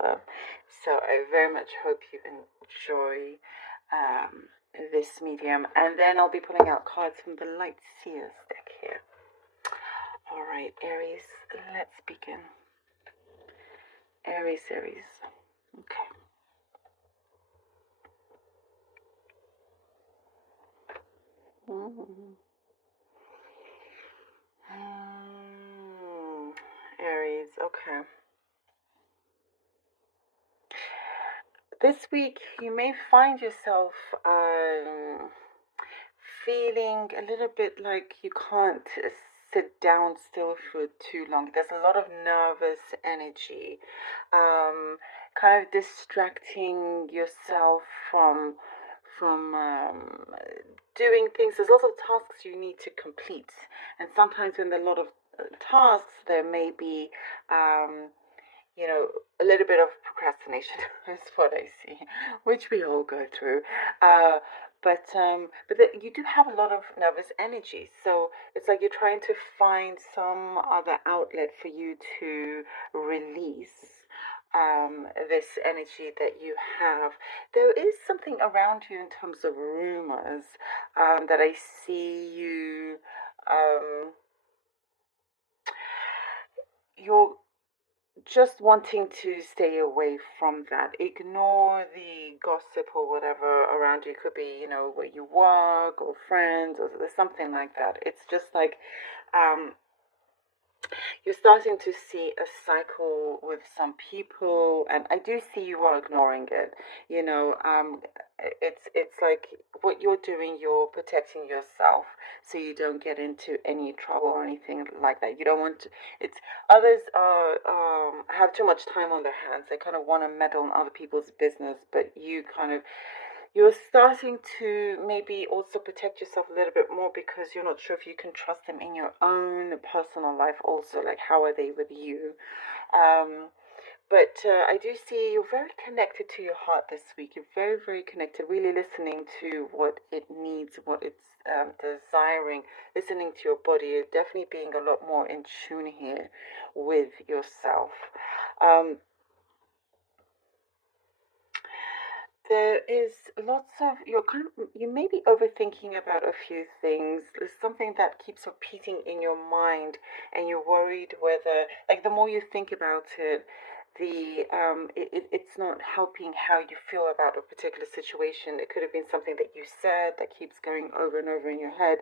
harder. So I very much hope you enjoy this medium. And then I'll be pulling out cards from the Light Seers deck here. All right, Aries, let's begin. Aries. Okay. Aries, okay. This week you may find yourself feeling a little bit like you can't sit down still for too long. There's a lot of nervous energy, kind of distracting yourself from doing things. There's lots of tasks you need to complete, and sometimes when there are a lot of tasks, there may be a little bit of procrastination is what I see, which we all go through. But you do have a lot of nervous energy, so it's like you're trying to find some other outlet for you to release this energy that you have. There is something around you in terms of rumors that I see you. You're just wanting to stay away from that. Ignore the gossip or whatever around you. It could be, where you work or friends or something like that. It's just like you're starting to see a cycle with some people, and I do see you are ignoring it. It's like what you're doing, you're protecting yourself so you don't get into any trouble or anything like that. You don't want to. It's others are have too much time on their hands. They kind of want to meddle in other people's business, but you're starting to maybe also protect yourself a little bit more because you're not sure if you can trust them in your own personal life also, like how are they with you. But I do see you're very connected to your heart this week. You're very, very connected, really listening to what it needs, what it's desiring, listening to your body. You're definitely being a lot more in tune here with yourself. There is lots of you may be overthinking about a few things. There's something that keeps repeating in your mind, and you're worried whether, like, the more you think about it, it's not helping how you feel about a particular situation. It could have been something that you said that keeps going over and over in your head.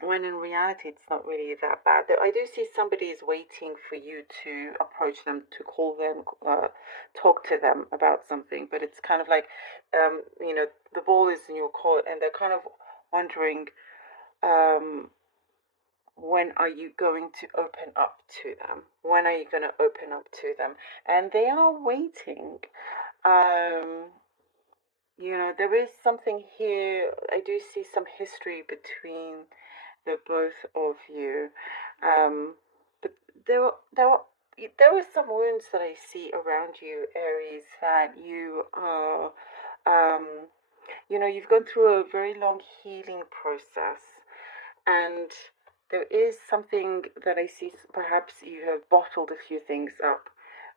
When in reality it's not really that bad. Though I do see somebody is waiting for you to approach them, to call them, talk to them about something, but it's kind of like, the ball is in your court, and they're kind of wondering, when are you going to open up to them? When are you going to open up to them? And they are waiting. There is something here. I do see some history between the both of you. But there were some wounds that I see around you, Aries, that you are, you've gone through a very long healing process, and there is something that I see. Perhaps you have bottled a few things up,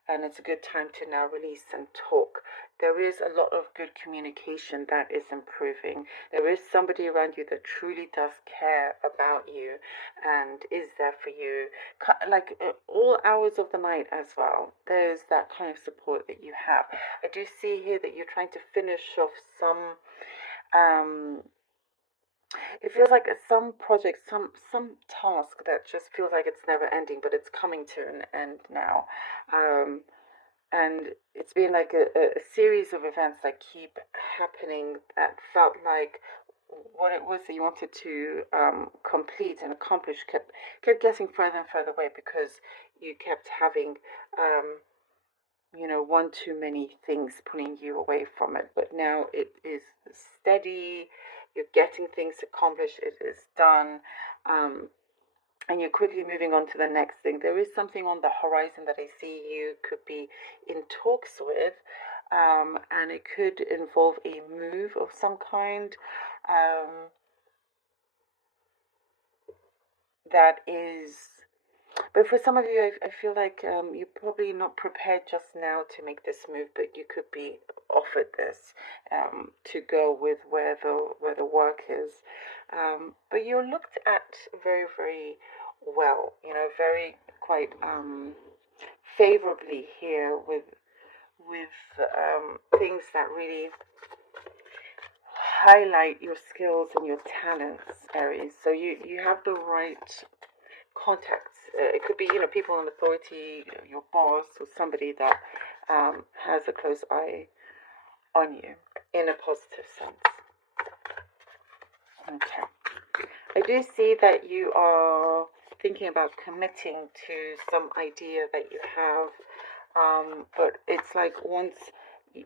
and it's a good time to now release and talk. There is a lot of good communication that is improving. There is somebody around you that truly does care about you and is there for you, like all hours of the night as well. There's that kind of support that you have. I do see here that you're trying to finish off some it feels like some project, some task that just feels like it's never ending, but it's coming to an end now. Um, and it's been like a series of events that keep happening that felt like what it was that you wanted to complete and accomplish kept getting further and further away because you kept having one too many things pulling you away from it. But now it is steady, you're getting things accomplished, it is done, and you're quickly moving on to the next thing. There is something on the horizon that I see you could be in talks with, and it could involve a move of some kind. That is But for some of you, I feel like you're probably not prepared just now to make this move, but you could be offered this to go with where the work is. But you're looked at very, very well, very quite favorably here with things that really highlight your skills and your talents, Aries. So you have the right contacts. It could be, people in authority, your boss, or somebody that has a close eye on you in a positive sense. Okay. I do see that you are thinking about committing to some idea that you have, but it's like once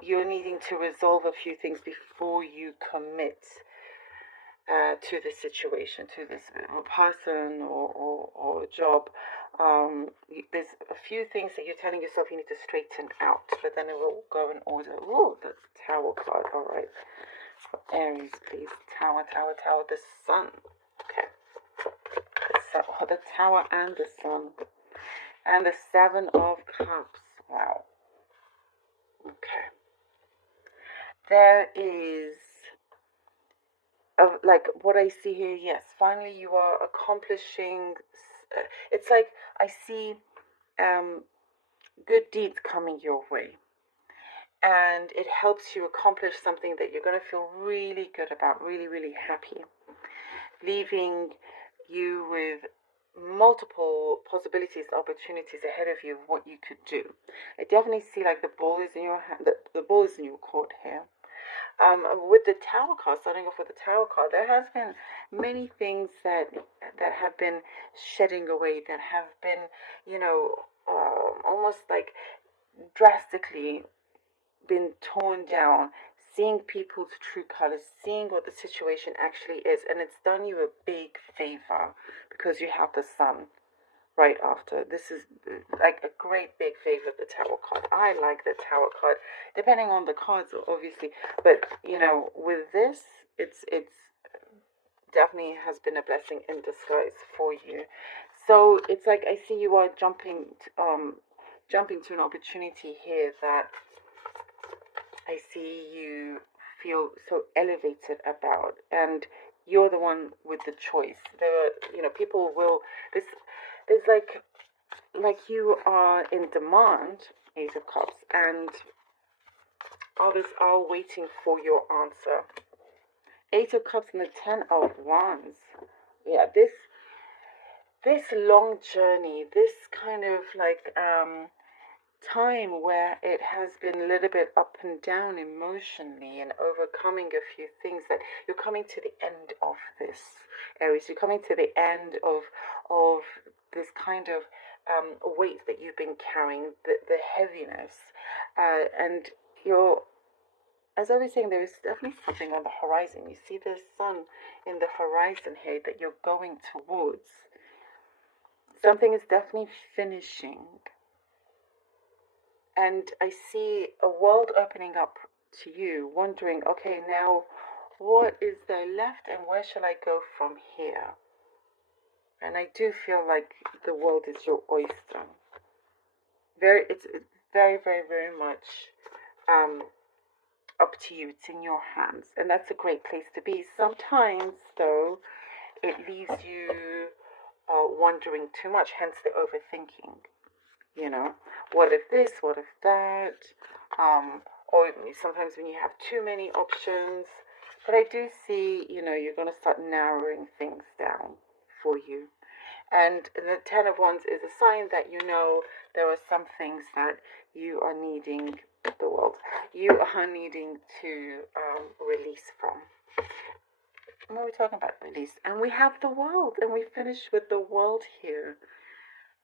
you're needing to resolve a few things before you commit to this situation, to this person or job. There's a few things that you're telling yourself you need to straighten out, but then it will go in order. Oh, that's Tower card. All right. For Aries, please. Tower, Tower, Tower. The Sun. Okay. The Tower and the Sun. And the Seven of Cups. Wow. Okay. There is like what I see here. Yes, finally you are accomplishing. It's like I see good deeds coming your way, and it helps you accomplish something that you're going to feel really good about, really, really happy, leaving you with multiple possibilities, opportunities ahead of you of what you could do. I definitely see like the ball is in your hand, the ball is in your court here. With the Tower card, starting off with the Tower card, there has been many things that have been shedding away, that have been, almost like drastically been torn down. Seeing people's true colors, seeing what the situation actually is, and it's done you a big favor because you have the Sun right after. This is like a great big favor, the Tower card. I like the Tower card, depending on the cards, obviously. But with this, it's definitely has been a blessing in disguise for you. So it's like I see you are jumping to an opportunity here that I see you feel so elevated about, and you're the one with the choice. There are, people will. There's like you are in demand, Eight of Cups, and others are waiting for your answer. Eight of Cups and the Ten of Wands. Yeah, this long journey, this kind of like time where it has been a little bit up and down emotionally and overcoming a few things, that you're coming to the end of this, Aries. You're coming to the end of this kind of weight that you've been carrying, the heaviness, and you're, as I was saying, there is definitely something on the horizon. You see the Sun in the horizon here that you're going towards. Something is definitely finishing. And I see a world opening up to you, wondering, okay, now what is there left and where shall I go from here? And I do feel like the world is your oyster. It's very, very, very much up to you. It's in your hands, and that's a great place to be. Sometimes, though, it leaves you wondering too much, hence the overthinking. What if this, what if that? Or sometimes when you have too many options. But I do see, you're going to start narrowing things down for you. And the Ten of Wands is a sign that there are some things that you are needing, the world, you are needing to release from. And we're talking about release. And we have the world, and we finish with the world here.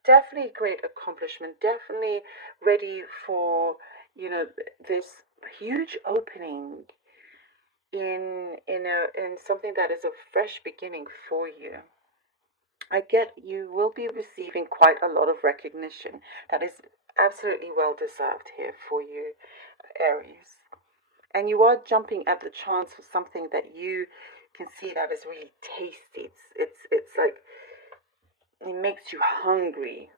Definitely a great accomplishment, definitely ready for this huge opening in something that is a fresh beginning for you. I get you will be receiving quite a lot of recognition that is absolutely well deserved here for you, Aries. And you are jumping at the chance for something that you can see that is really tasty. It's like makes you hungry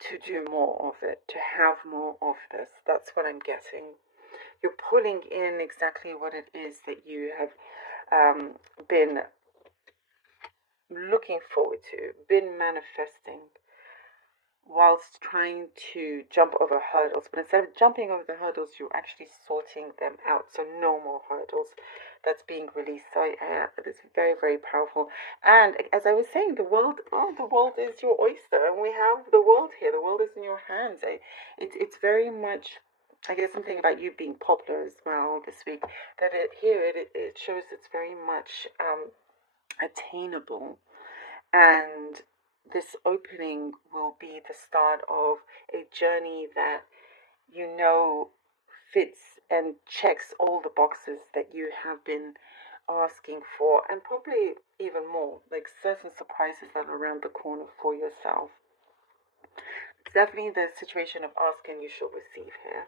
to do more of it, to have more of this. That's what I'm getting. You're pulling in exactly what it is that you have been looking forward to, been manifesting, whilst trying to jump over hurdles. But instead of jumping over the hurdles, you're actually sorting them out. So no more hurdles. That's being released. So it's very, very powerful. And as I was saying, the world, the world is your oyster, and we have the world here. The world is in your hands. It's very much, I guess, something about you being popular as well this week. That it shows it's very much attainable, and this opening will be the start of a journey that you know fits and checks all the boxes that you have been asking for, and probably even more, like certain surprises that are around the corner for yourself. It's definitely the situation of ask and you shall receive here.